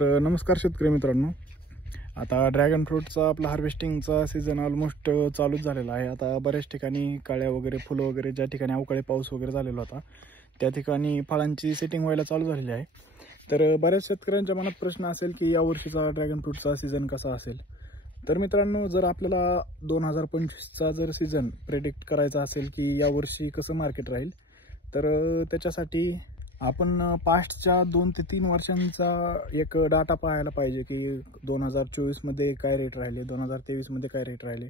नमस्कार शेतकरी मित्रांनो. आता ड्रॅगन फ्रूटचा आपला हार्वेस्टिंगचा सीझन ऑलमोस्ट चालूच झालेला आहे. आता बऱ्याच ठिकाणी काळ्या वगैरे फुलं वगैरे ज्या ठिकाणी अवकाळी पाऊस वगैरे झालेला होता त्या ठिकाणी फळांची सेटिंग व्हायला चालू झालेली आहे. बऱ्याच शेतकऱ्यांच्या मनात प्रश्न असेल की यावर्षीचा ड्रॅगन फ्रूटचा सीझन कसा असेल. तर मित्रांनो, जर आपल्याला 2025चा जर सीझन प्रेडिक्ट करायचा असेल की यावर्षी कसं मार्केट राहील, तर त्याच्यासाठी आपण पास्टच्या 2 ते 3 वर्षांचा एक डाटा पाहायला पाहिजे की 2024मध्ये काय रेट राहिले, 2023मध्ये काय रेट राहिले,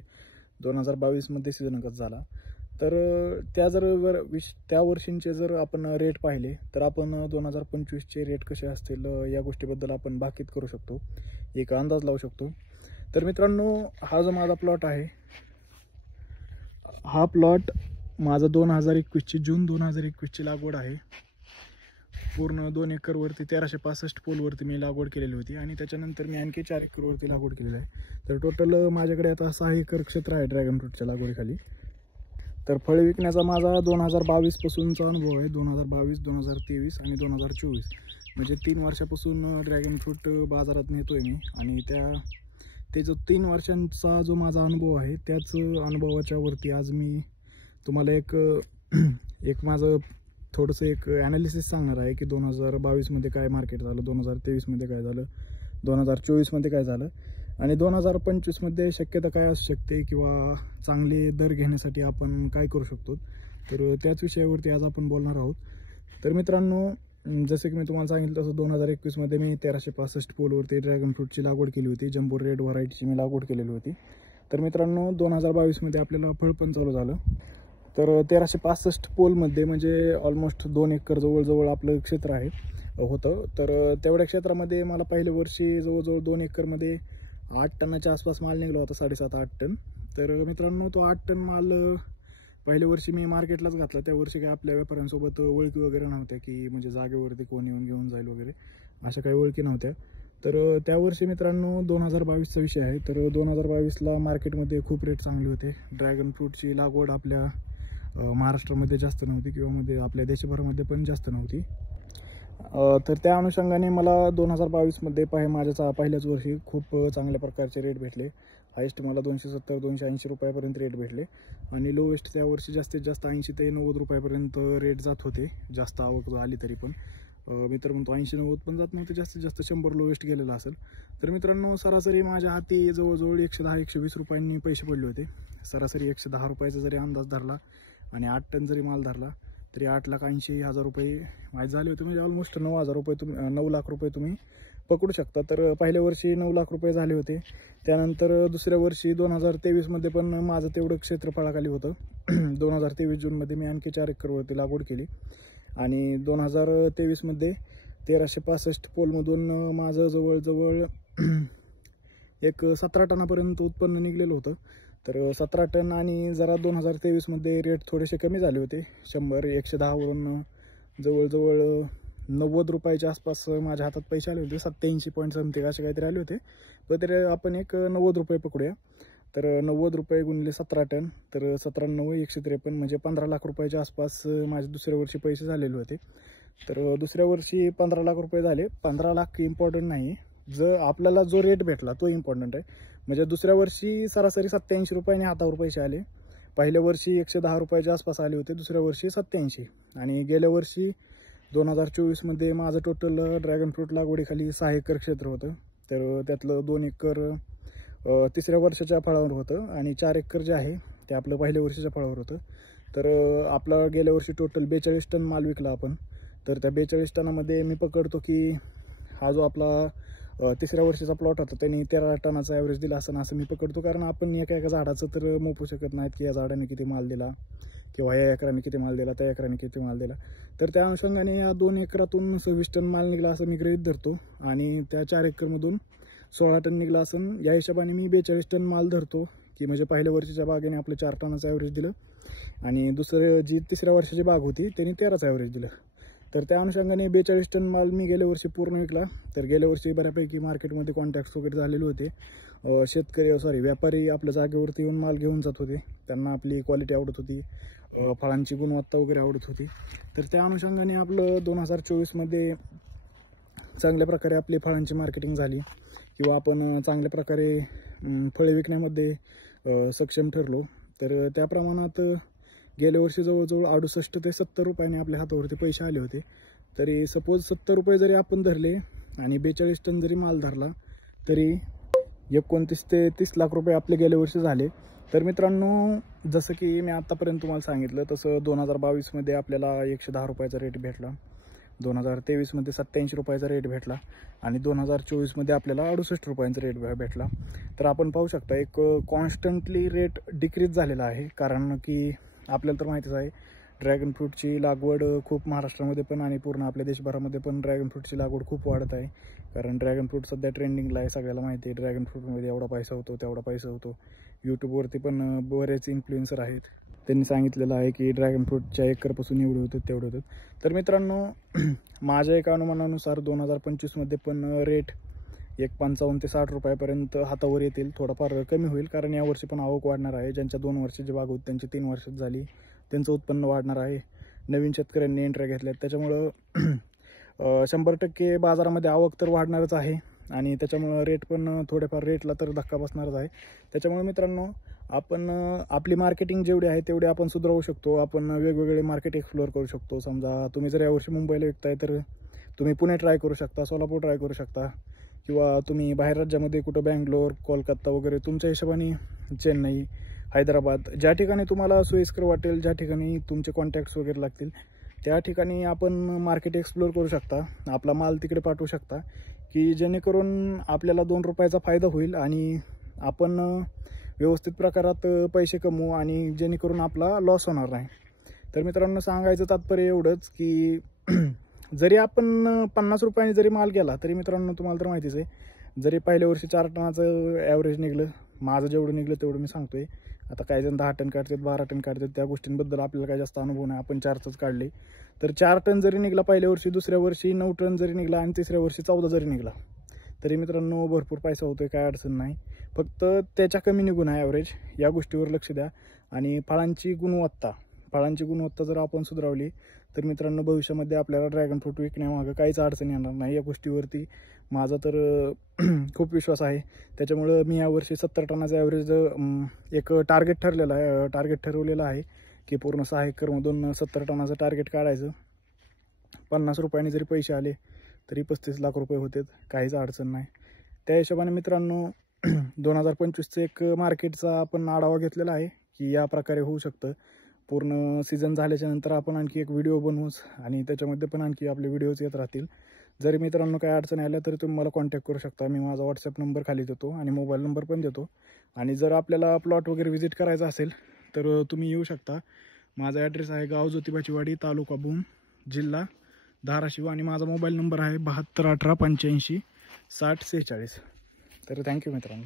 2022मध्ये सीझन कसा झाला. तर त्या वर्षींचे जर आपण रेट पाहिले तर आपण 2025चे रेट कसे असतील या गोष्टीबद्दल आपण भाकीत करू शकतो, एक अंदाज लावू शकतो. तर मित्रांनो, हा जो माझा प्लॉट आहे, हा प्लॉट माझा 2021ची जून 2021ची लागवड आहे. पूर्ण 2 एकरवरती 1365 पोलवरती मी लागवड केलेली होती आणि त्याच्यानंतर मी आणखी 4 एकरवरती लागवड केलेली आहे. तर टोटल माझ्याकडे आता 6 एकर क्षेत्र आहे ड्रॅगन फ्रूटच्या लागवडीखाली. तर फळ विकण्याचा माझा 2022 पासूनचा अनुभव आहे. 2022, 2023 आणि 2024 म्हणजे 3 वर्षापासून ड्रॅगन फ्रूट बाजारात नेतोय मी. आणि ते जो 3 वर्षांचा जो माझा अनुभव आहे, त्याच अनुभवाच्या वरती आज मी तुम्हाला एक माझं थोडंसं एक ॲनालिसिस सांगणार आहे की 2022मध्ये काय मार्केट झालं, 2023मध्ये काय झालं, 2024मध्ये काय झालं आणि 2025मध्ये शक्यता काय असू शकते किंवा चांगले दर घेण्यासाठी आपण काय करू शकतो. तर त्याच विषयावरती आज आपण बोलणार आहोत. तर मित्रांनो, जसं की मी तुम्हाला सांगितलं तसं 2021मध्ये मी 1365 पोलवरती ड्रॅगन फ्रूटची लागवड केली होती. जम्बो रेड व्हरायटीची मी लागवड केलेली होती. तर मित्रांनो, 2022मध्ये आपल्याला फळ पण चालू झालं. तर 1365 पोलमध्ये म्हणजे ऑलमोस्ट 2 एकर जवळजवळ आपलं क्षेत्र होतं. तर तेवढ्या क्षेत्रामध्ये मला पहिल्या वर्षी जवळजवळ 2 एकरमध्ये 8 टनाच्या आसपास माल निघाला होता, 7.5-8 टन. तर मित्रांनो, तो 8 टन माल पहिल्या वर्षी मी मार्केटलाच घातला. त्या वर्षी काय आपल्या व्यापाऱ्यांसोबत ओळखी वगैरे नव्हत्या की म्हणजे जागेवरती कोण येऊन घेऊन जाईल वगैरे, अशा काही ओळखी नव्हत्या. तर त्या वर्षी मित्रांनो 2022चा विषय आहे. तर 2022ला मार्केटमध्ये खूप रेट चांगले होते. ड्रॅगन फ्रूटची लागवड आपल्या महाराष्ट्रामध्ये जास्त नव्हती किंवा आपल्या देशभरामध्ये पण जास्त नव्हती. तर त्या अनुषंगाने मला 2022मध्ये माझ्या पहिल्याच वर्षी खूप चांगल्या प्रकारचे रेट भेटले. हायेस्ट मला 270-280 रुपयापर्यंत रेट भेटले आणि लोवेस्ट त्या वर्षी जास्तीत जास्त 80 ते 90 रुपयापर्यंत रेट जात होते. जास्त आवक आली तरी पण मी तर म्हणतो 80-90 पण जात नव्हते, जास्तीत जास्त 100 लोवेस्ट गेलेला असेल. तर मित्रांनो, सरासरी माझ्या हाती जवळजवळ 110-120 रुपयांनी पैसे पडले होते. सरासरी 110 रुपयाचा जरी अंदाज धरला आणि 8 टन जरी माल धरला तरी 8,80,000 रुपये माझे झाले होते. म्हणजे ऑलमोस्ट 9 लाख रुपये तुम्ही पकडू शकता. तर पहिल्या वर्षी 9 लाख रुपये झाले होते. त्यानंतर दुसऱ्या वर्षी 2023मध्ये पण माझं तेवढं क्षेत्रफळाखाली होतं. 2023 जूनमध्ये मी आणखी 4 एकरवरती लागवड केली आणि 2023मध्ये 1365 पोलमधून माझं जवळजवळ एक 17 टनापर्यंत उत्पन्न निघलेलं होतं. तर 17 टन आणि जरा 2023मध्ये रेट थोडेसे कमी झाले होते. 110 वरून जवळजवळ 90 रुपयाच्या आसपास माझ्या हातात पैसे आले होते. 87 पॉईंट समथिंग असे काहीतरी आले होते. पण तरी आपण एक 90 रुपये पकडूया. तर 90 रुपये गुणिले 17 टन, तर 17,900-153 म्हणजे 15 लाख रुपयाच्या आसपास माझे दुसऱ्या वर्षी पैसे झालेले होते. तर दुसऱ्या वर्षी 15 लाख रुपये झाले. 15 लाख इम्पॉर्टंट नाही, आपल्याला जो रेट भेटला तो इम्पॉर्टंट आहे. म्हणजे दुसऱ्या वर्षी सरासरी 87 रुपयाने हातावर पैसे आले. पहिल्या वर्षी 110 रुपयाच्या आसपास आले होते, दुसऱ्या वर्षी 87. आणि गेल्या वर्षी 2024मध्ये माझं टोटल ड्रॅगन फ्रूट लागवडीखाली 6 एकर क्षेत्र होतं. तर त्यातलं 2 एकर तिसऱ्या वर्षाच्या फळावर होतं आणि 4 एकर जे आहे ते आपलं पहिल्या वर्षीच्या फळावर होतं. तर आपला गेल्या वर्षी टोटल 42 टन माल विकला आपण. तर त्या 42 टनामध्ये मी पकडतो की हा जो आपला तिसऱ्या वर्षीचा प्लॉट होता त्यांनी 13 टनाचा ॲव्हरेज दिला असं मी पकडतो. कारण आपण एका झाडाचं तर मोपू शकत नाहीत की या झाडाने किती माल दिला किंवा या एकराने किती माल दिला, त्या एकराने किती माल दिला. तर त्या अनुषंगाने या 2 एकरातून 26 टन माल निघाला असं मी गृहीत धरतो आणि त्या 4 एकरमधून 16 टन निघाला असून या हिशोबाने मी 42 टन माल धरतो की म्हणजे पहिल्या वर्षीच्या बागेने आपलं 4 टनाचं ॲव्हरेज दिलं आणि जी तिसऱ्या वर्षाची बाग होती त्यांनी 13चं ॲव्हरेज दिलं. तर त्या अनुषंगाने 42 टन माल मी गेल्या वर्षी पूर्ण विकला. तर गेल्या वर्षी बऱ्यापैकी मार्केटमध्ये कॉन्टॅक्ट्स वगैरे झालेले होते. व्यापारी आपल्या जागेवरती येऊन माल घेऊन जात होते. त्यांना आपली क्वालिटी आवडत होती, फळांची गुणवत्ता वगैरे आवडत होती. तर त्या अनुषंगाने आपलं 2024मध्ये चांगल्या प्रकारे आपली फळांची मार्केटिंग झाली किंवा आपण चांगल्या प्रकारे फळे विकण्यामध्ये सक्षम ठरलो, तर त्या प्रमाणात गेल्या वर्षी जवळजवळ 68 ते 70 रुपयाने आपल्या हातावरती पैसे आले होते. तरी सपोज 70 रुपये जरी आपण धरले आणि 42 टन जरी माल धरला तरी 29 ते 30 लाख रुपये आपले गेल्या वर्षी झाले. तर मित्रांनो, जसं की मी आत्तापर्यंत तुम्हाला सांगितलं तसं 2022मध्ये आपल्याला 110 रुपयाचा रेट भेटला, 2023मध्ये 87 रुपयाचा रेट भेटला आणि 2024मध्ये आपल्याला 68 रुपयांचा रेट भेटला. तर आपण पाहू शकता एक कॉन्स्टंटली रेट डिक्रीज झालेला आहे. कारण की आपल्याला तर माहितीच आहे ड्रॅगन फ्रूटची लागवड खूप महाराष्ट्रामध्ये पण आणि पूर्ण आपल्या देशभरामध्ये पण ड्रॅगन फ्रूटची लागवड खूप वाढत आहे. कारण ड्रॅगन फ्रूट सध्या ट्रेंडिंगला आहे, सगळ्याला माहिती आहे ड्रॅगन फ्रूटमध्ये एवढा पैसा होतो तेवढा पैसा होतो. यूट्यूबवरती पण बरेच इन्फ्लुएन्सर आहेत, त्यांनी सांगितलेलं आहे की ड्रॅगन फ्रूटच्या एकरपासून एवढे होतात तेवढे होतात. तर मित्रांनो, माझ्या एका अनुमानानुसार 2025मध्ये पण रेट 55 ते 60 रुपयापर्यंत हातावर येतील. थोडाफार कमी होईल कारण यावर्षी पण आवक वाढणार आहे. ज्यांच्या 2 वर्षाची बाग होती त्यांची 3 वर्षात झाली, त्यांचं उत्पन्न वाढणार आहे. नवीन शेतकऱ्यांनी एंट्री घेतल्यात त्याच्यामुळं 100% बाजारामध्ये आवक तर वाढणारच आहे आणि त्याच्यामुळं रेट पण थोडेफार रेटला तर धक्का बसणारच आहे. त्याच्यामुळे मित्रांनो, आपण आपली मार्केटिंग जेवढी आहे तेवढे आपण सुधारवू शकतो. आपण वेगवेगळे मार्केट एक्सप्लोअर करू शकतो. समजा तुम्ही जर यावर्षी मुंबईला विकताय तर तुम्ही पुणे ट्राय करू शकता, सोलापूर ट्राय करू शकता किंवा तुम्ही बाहेर राज्यामध्ये कुठं बँगलोर, कोलकाता वगैरे तुमच्या हिशोबाने, चेन्नई, हैदराबाद, ज्या ठिकाणी तुम्हाला सोयीस्कर वाटेल, ज्या ठिकाणी तुमचे कॉन्टॅक्ट्स वगैरे लागतील त्या ठिकाणी आपण मार्केट एक्सप्लोअर करू शकता, आपला माल तिकडे पाठवू शकता की जेणेकरून आपल्याला 2 रुपयाचा फायदा होईल आणि आपण व्यवस्थित प्रकारात पैसे कमवू आणि जेणेकरून आपला लॉस होणार नाही. तर मित्रांनो, सांगायचं तात्पर्य एवढंच की जरी आपण 50 रुपयाने जरी माल गेला तरी मित्रांनो तुम्हाला तर माहितीच आहे, जरी पहिल्या वर्षी 4 टनाचं ॲव्हरेज निघलं, माझं जेवढं निघलं तेवढं मी सांगतोय. आता काही जण 10 टन काढतात, 12 टन काढतात, त्या गोष्टींबद्दल आपल्याला काही जास्त अनुभव नाही, आपण 4च काढले. तर 4 टन जरी निघला पहिल्या वर्षी, दुसऱ्या वर्षी 9 टन जरी निघला आणि तिसऱ्या वर्षी 14 जरी निघला तरी मित्रांनो भरपूर पैसा होतोय, काय अडचण नाही. फक्त त्याच्या कमी निघून आहे ॲव्हरेज, या गोष्टीवर लक्ष द्या. आणि फळांची गुणवत्ता जर आपण सुधारवली तर मित्रांनो भविष्यामध्ये आपल्याला ड्रॅगन फ्रूट विकण्यामागं काहीच अडचण येणार नाही. या गोष्टीवरती माझा तर खूप विश्वास आहे. त्याच्यामुळं मी यावर्षी 70 टनाचा ॲव्हरेज एक टार्गेट ठरवलेलं आहे की पूर्ण 6 एकरमधून 70 टनाचं टार्गेट काढायचं. 50 रुपयाने जरी पैसे आले तरी 35 लाख रुपये होतात, काहीच अडचण नाही. त्या हिशोबाने मित्रांनो 2025चं एक मार्केटचा आपण आढावा घेतलेला आहे की या प्रकारे होऊ शकतं. पूर्ण सीझन झाल्याच्या नंतर आपण आणखी एक व्हिडिओ बनवूच आणि त्याच्यामध्ये पण आणखी आपले व्हिडिओज येत राहतील. जरी मित्रांनो काही अडचण आल्या तरी तुम्ही मला कॉन्टॅक्ट करू शकता. मी माझा व्हॉट्सअप नंबर खाली देतो आणि मोबाईल नंबर पण देतो. आणि जर आपल्याला प्लॉट वगैरे व्हिजिट करायचा असेल तर तुम्ही येऊ शकता. माझा ॲड्रेस आहे गाव ज्योतिबाची वाडी, तालुका भूम, जिल्हा धाराशिव आणि माझा मोबाईल नंबर आहे 72 18 85 60 46. तर थँक्यू मित्रांनो.